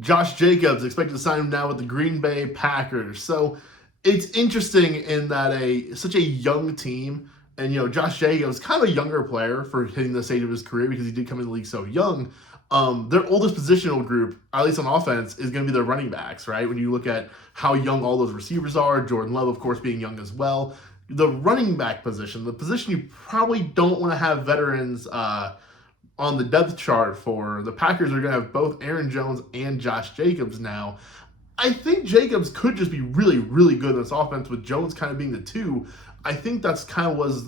Josh Jacobs expected to sign him now with the Green Bay Packers. So it's interesting in that such a young team, and Josh Jacobs, kind of a younger player for hitting the stage of his career because he did come in the league so young. Their oldest positional group, at least on offense, is going to be their running backs, right? When you look at how young all those receivers are, Jordan Love, of course, being young as well. The running back position, the position you probably don't want to have veterans on the depth chart for. The Packers are going to have both Aaron Jones and Josh Jacobs now. I think Jacobs could just be really, really good in this offense with Jones kind of being the two. I think that's kind of was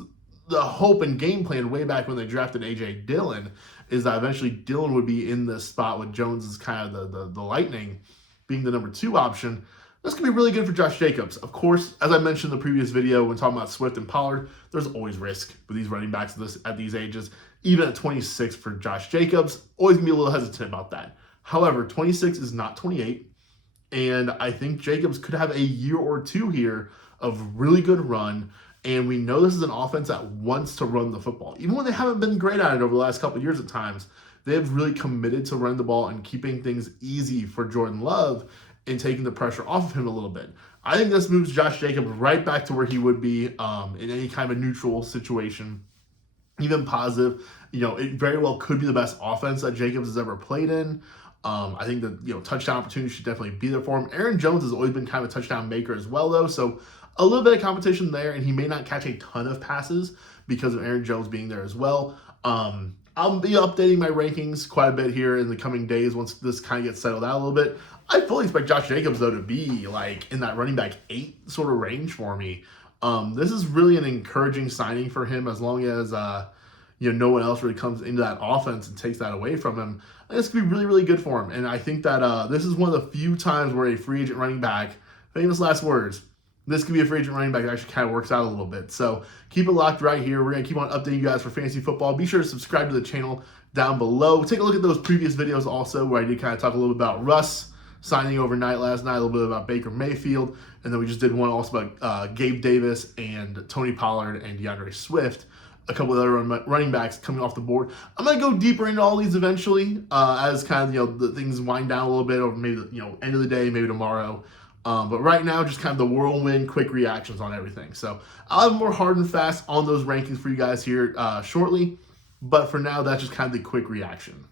the hope and game plan way back when they drafted A.J. Dillon, is that eventually Dillon would be in this spot with Jones as kind of the lightning being the number 2 option. That's going to be really good for Josh Jacobs. Of course, as I mentioned in the previous video when talking about Swift and Pollard, there's always risk with these running backs at these ages. Even at 26 for Josh Jacobs, always going to be a little hesitant about that. However, 26 is not 28. And I think Jacobs could have a year or two here of really good run. And we know this is an offense that wants to run the football. Even when they haven't been great at it over the last couple of years at times, they have really committed to run the ball and keeping things easy for Jordan Love and taking the pressure off of him a little bit. I think this moves Josh Jacobs right back to where he would be in any kind of neutral situation, even positive. It very well could be the best offense that Jacobs has ever played in. I think that touchdown opportunity should definitely be there for him. Aaron Jones has always been kind of a touchdown maker as well, though, so a little bit of competition there, and he may not catch a ton of passes because of Aaron Jones being there as well. I'll be updating my rankings quite a bit here in the coming days once this kind of gets settled out a little bit. I fully expect Josh Jacobs, though, to be like in that running back 8 sort of range for me. This is really an encouraging signing for him as long as no one else really comes into that offense and takes that away from him. I think it's going to be really, really good for him. And I think that this is one of the few times where a free agent running back, famous last words, this could be a free agent running back that actually kind of works out a little bit. So keep it locked right here. We're going to keep on updating you guys for fantasy football. Be sure to subscribe to the channel down below. Take a look at those previous videos also where I did kind of talk a little bit about Russ signing overnight last night, a little bit about Baker Mayfield, and then we just did one also about Gabe Davis and Tony Pollard and DeAndre Swift, a couple of other running backs coming off the board. I'm going to go deeper into all these eventually as kind of, the things wind down a little bit, or maybe, end of the day, maybe tomorrow. But right now, just kind of the whirlwind, quick reactions on everything. So I'll have more hard and fast on those rankings for you guys here shortly. But for now, that's just kind of the quick reaction.